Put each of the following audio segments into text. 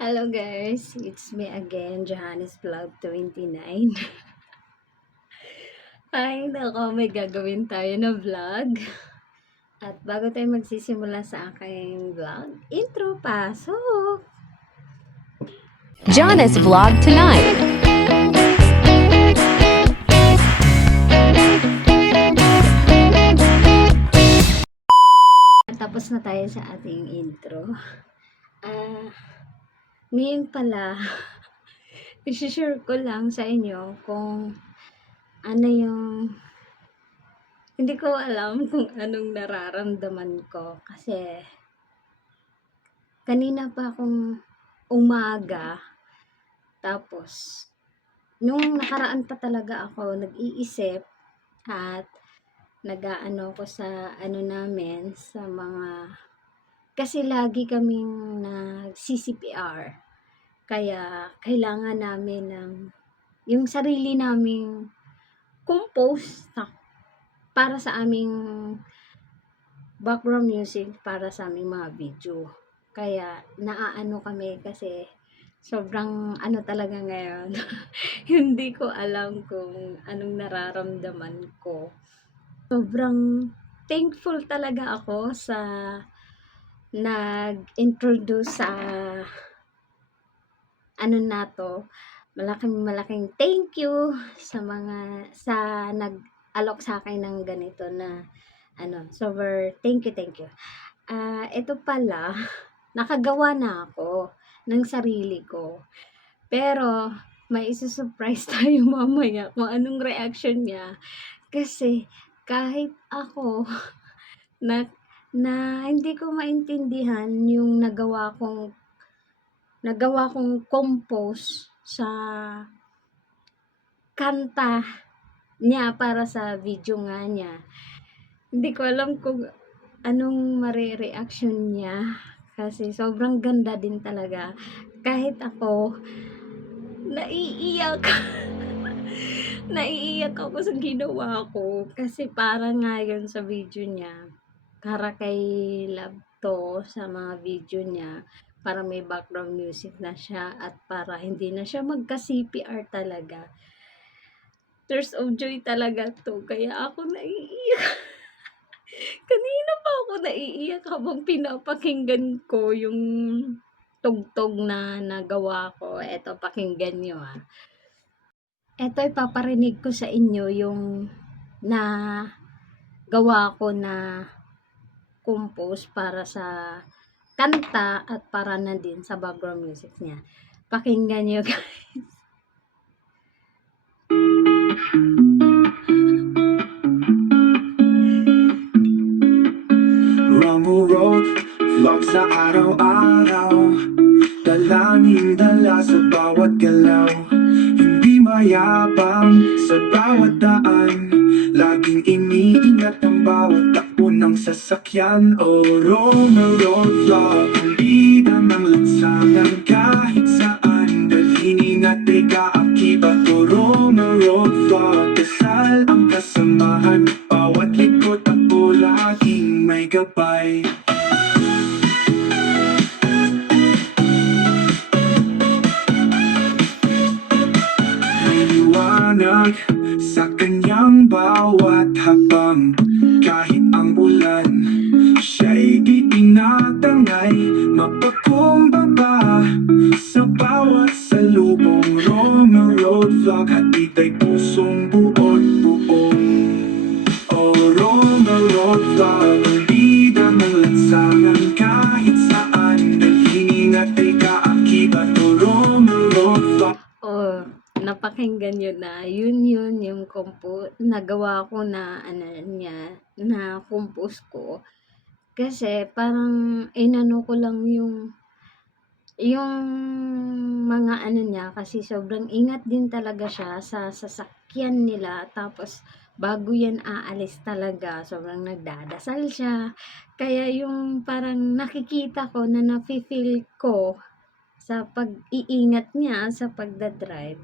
Hello guys, it's me again, Johannes Vlog 29. Ay, nako, may gagawin tayo na vlog. At bago tayo magsisimula sa aking vlog, intro, pasok! Johannes Vlog tonight. Tapos na tayo sa ating intro. Ngayon pala, i-share ko lang sa inyo kung ano yung hindi ko alam kung anong nararamdaman ko kasi kanina pa akong umaga tapos nung nakaraan pa talaga ako nag-iisip at nag-aano ko sa ano namin sa mga kasi lagi kaming nag-CCPR kaya kailangan namin ng yung sarili naming compose para sa aming background music para sa aming mga video. Kaya naaano kami kasi sobrang ano talaga ngayon. Hindi ko alam kung anong nararamdaman ko. Sobrang thankful talaga ako sa nag-introduce sa ano na to. Malaking thank you sa mga sa nag-alok sa akin ng ganito na ano, super thank you. Ito pala, nakagawa na ako ng sarili ko. Pero, may isusurprise tayo mamaya kung anong reaction niya. Kasi, kahit ako, na, na hindi ko maintindihan yung nagawa kong compose sa kanta niya para sa video nga niya. Hindi ko alam kung anong mare-reaction niya kasi sobrang ganda din talaga. Kahit ako, naiiyak. Naiiyak ako sa ginawa ko kasi para nga yun sa video niya. Para kay Love to sa mga video niya para may background music na siya at para hindi na siya magka-CPR talaga. Tears of joy talaga to. Kaya ako naiiyak. Kanina pa ako naiiyak habang pinapakinggan ko yung tugtog na nagawa ko. Eto, pakinggan nyo Eto, ipaparinig ko sa inyo yung na gawa ko na compose para sa kanta at para na din sa background music niya. Pakinggan nyo guys. Rumble Road, vlog sa araw-araw, dalangin dala sa bawat galaw. Hindi mayabang sa bawat daan, laging iniingat ang bawat takbo ng sasakyan. Rumble Road vlog, ang bida ng lansangan kahit saan, dalhin at ika-akibat. Rumble Road vlog, dasal ang kasamahan, bawat likod at laging may gabay. May liwanag sa kanyang bawat habang, kahit ang ulan siya'y di tinatangay, mapagkumbaba sa bawat salubong. Romeo Road vlog, hatid ay pusong buot buong. Romeo Road vlog, ang bida ng lansangan kahit saan, dalhin at ika-akibat. Romeo Road vlog. Napakinggan nyo na. Yun yung nagawa ko na ano niya, na compose ko. Kasi parang inano ko lang yung mga ano niya kasi sobrang ingat din talaga siya sa sasakyan nila tapos bago yan aalis talaga sobrang nagdadasal siya kaya yung parang nakikita ko na nafe-feel ko sa pag-iingat niya sa pagdadrive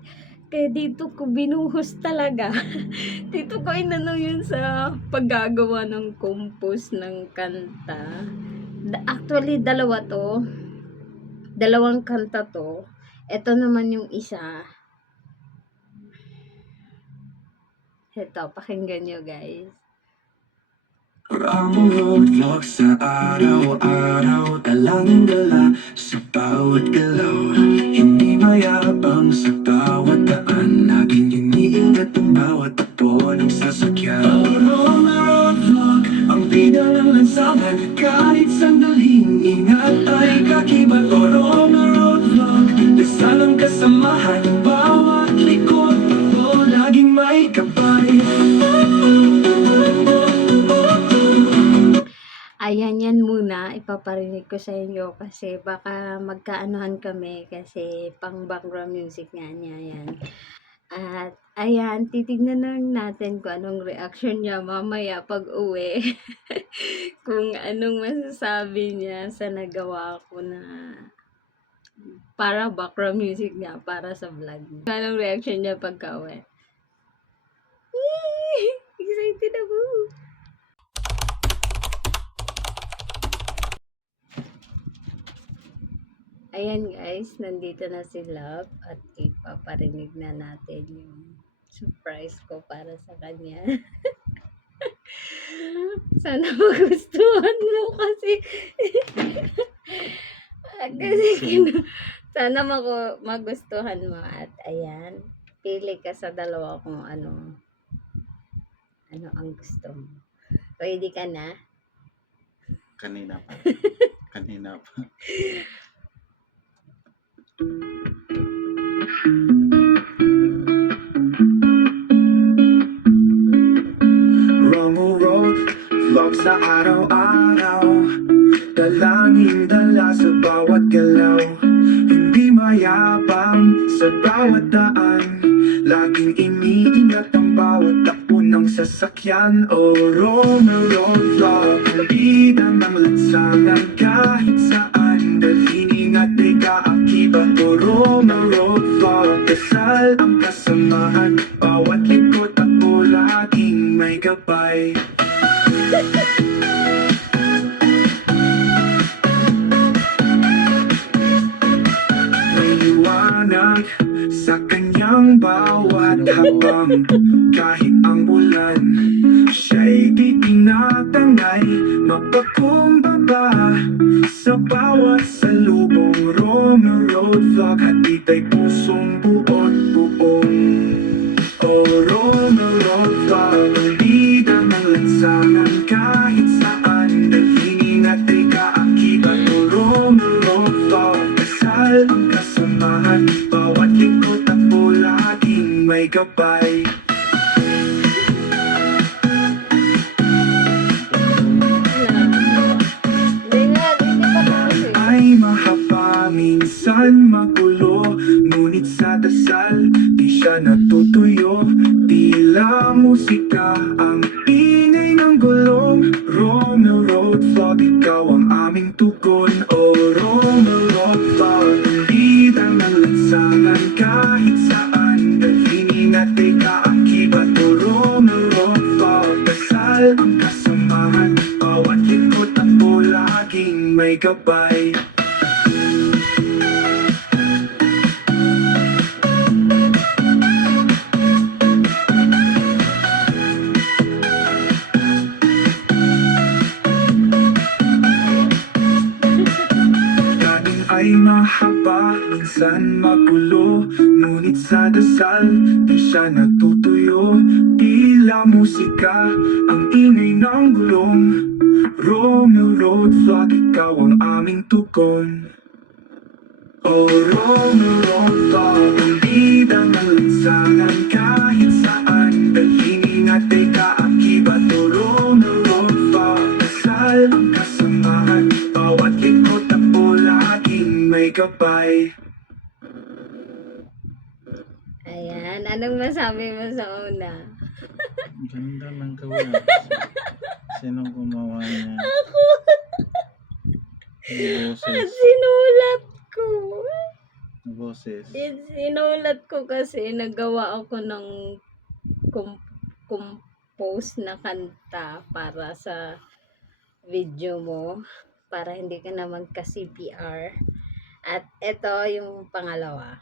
kaya dito ko binuhos talaga dito ko inano yun sa paggagawa ng compose ng kanta actually dalawa to Dalawang kanta 'to. Eto naman yung isa. Eto, pakinggan niyo guys. Ang roadblock sa araw-araw, dalang-dala sa bawat galaw. Hindi mayabang sa bawat daan, laging iniingat ang bawat takbo ng sasakyan. Pagulong na roadblock, ang bida ng lansangan, kahit sandaling ingat ay kakibat. Pagulong na roadblock, dasal ang kasamahan, bawat likod mo laging may kabay. Ayan, yan muna ipaparinig ko sa inyo kasi baka magkaanuhan kami kasi pang background music nga niya yan. At ayan, titignan lang natin kung anong reaction niya mamaya pag-uwi. Kung anong masasabi niya sa nagawa ko na para background music niya para sa vlog niya. Kung anong reaction niya pagka-uwi. Excited ako! Ayan guys, nandito na si Love at ipaparinig na natin yung surprise ko para sa kanya. Sana magustuhan mo kasi sana magustuhan mo at ayan, pili ka sa dalawa kung ano ang gusto mo. Ready ka na? Kanina pa. Kanina pa. Romo Road, vlog sa araw-araw, dalangin dala sa bawat galaw. Hindi mayabang sa bawat daan, laging iniingat ang bawat takbo ng sasakyan. O Romo Road vlog, bida ng lansangan kahit saan, daling ingat ay kaakibat. O Romo Road vlog, dasal ang kasamahan, bawat likod at laging may gabay. May liwanag sa kanyang bawat habang, kahit ang ulan siya'y di tinatangay, mapakumbaba sa bawat salubong. Romo Road vlog, hatid ay pusong buong. O Romo Road vlog, bida ng lansangan kahit saan, daling ingat ay kaakibat. O Romo Road vlog, dasal ang kasamahan, bawat likod at laging may gabay. Ay mahaba, minsan magulo, ngunit sa dasal di siya natutuyo. Tila musika ang ingay ng gulong. Romo Road vlog, ikaw ang aming tugon. O Romo Road vlog, bida ng lansangan kahit saan, daling ingat ay kaakibat. O Romo Road vlog, dasal ang kasamahan, bawat likod at laging may gabay. Laging ay mahaba, minsan magulo, ngunit sa dasal di siya natutuyo. Tila musika ang ingay ng gulong. Romo Road vlog, ikaw ang aming tugon. O Romo Road vlog, ang bida ng lansangan kahit saan, daling ingat ay kaakibat. O Romo Road vlog, dasal ang kasamahan, bawat likod at laging may gabay. Ayan, anong masabi mo sa una? Ang ganda ng gawa. Sinong gumawa niya? Ako! Yung At boses. sinulat ko. Yung boses. Sinulat ko kasi nagawa ako ng compose na kanta para sa video mo. Para hindi ka na magka-CPR. At ito yung pangalawa.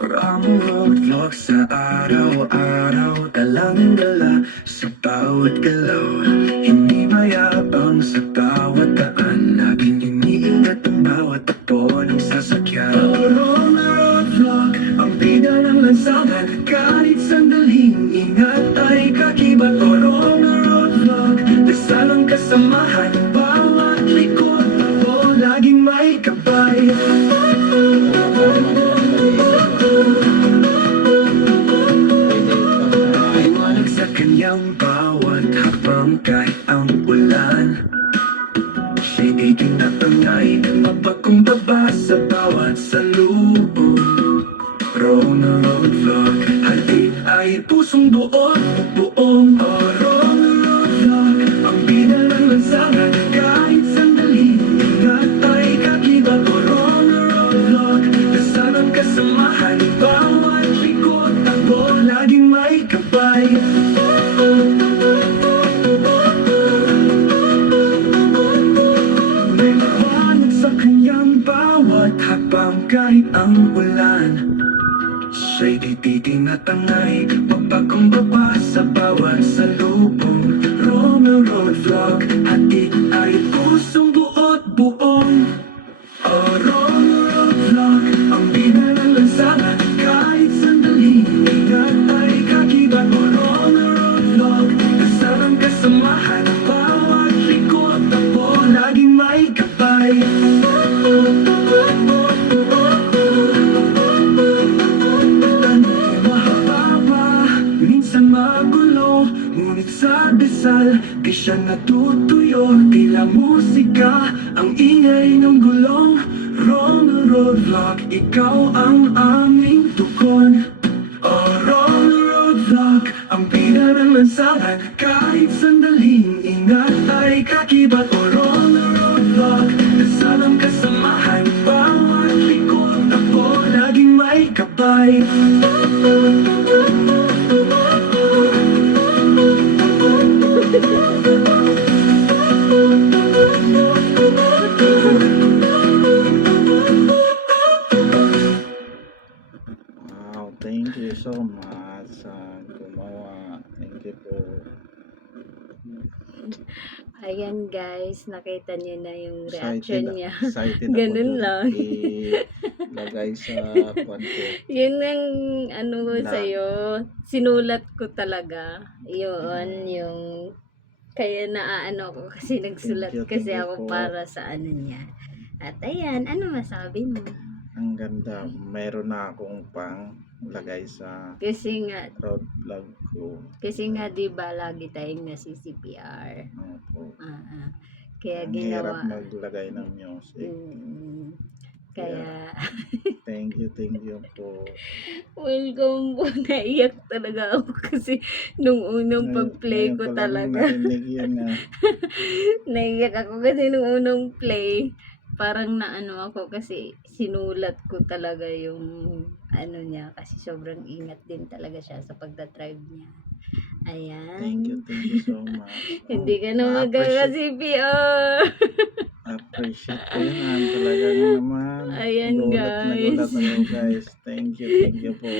Ang roadblock sa araw-araw, dalang-dala sa bawat galaw. Hindi mayabang sa bawat daan, laging iniingat ang bawat takbo ng sasakyan. Parang roadblock, ang bida ng lansangan, kahit sandaling ingat ay kakibat. Parang roadblock, dasal ang kasamahan, bawat likod ako laging may kabay. Liwanag sa kanyang bawat habang kahit ang ulan. Siya'y itinatangay, mapagkumbaba sa bawat salubong. Rona Road Vlog, halik ay pusong buong buong. Rona Road Vlog, ang bida ng lansangan, kahit sandali, ingat ay kakibat. Rona Road Vlog, dasal ang kasamahan, bawat likod takbo, laging may kabay. May liwanag sa kanyang bawat hakbang kahit ang ulan. Siya'y tititinatangay, mapagkumbaba sa bawat salubong. Romeo Road Vlog, hatid ay pusong buot buong. Oh, Romeo Road Vlog, ang bida ng lansangan, kahit sandali, ingat ay kakibat. Oh, Romeo Road Vlog, dasal ang kasamahan, bawat likod takbo, laging may kabay. Minsan magulo, ngunit sa dasal di siya natutuyo. Tila musika, ang ingay ng gulong. Roller Road Vlog, ikaw ang aming tukon. Oh, Roller Road Vlog, ang bida ng lansangan, kahit sandaling ingat ay kakibat. Oh, Roller Road Vlog, dasal ang kasamahan, bawat likod takbo, laging may kabay. Wow, thank you so much sa gumawa. Thank you po. Ayan guys, nakita niyo na yung reaction niya. Excited ako Ganun dun. lang. Ilagay sa kwan ko. Yun ang ano ko Na- sa'yo, sinulat ko talaga. Yun, yung kaya naaano ko kasi nagsulat Thank you, kasi thank you ako po. para sa ano niya. At ayan, ano masabi mo? Ang ganda. Meron na akong pang lagay sa Kasi nga, road vlog ko. di ba lagi tayong nasi-CPR. Opo. Kaya Ang hirap ginawa. maglagay ng music. Kaya, Thank you po. welcome po. Naiyak talaga ako kasi nung unang pag-play Ngayon ko lang talaga. narinig yun na. Naiyak ako kasi nung unang play. Parang naano ako kasi sinulat ko talaga yung ano niya kasi sobrang ingat din talaga siya sa pagdadrive niya. Ayan. Thank you so much. Hindi ka na Na-appreciate- magkaka-CPR. Appreciate ko yun. Talagang naman. Ayan, Nagulat ako guys. Thank you po.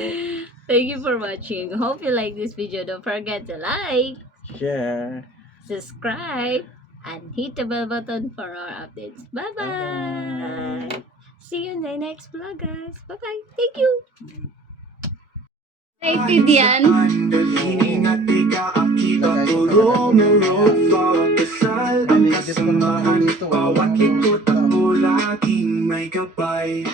Thank you for watching. Hope you like this video. Don't forget to like, Share. subscribe, and hit the bell button for more updates. Bye-bye. Bye-bye. See you in the next vlog, guys. Bye-bye. Thank you. Excited yan. Andalhin at ika-akibat, Romeo Road Vlog, dasal ang kasamahan, bawat likod takbo, laging may gabay.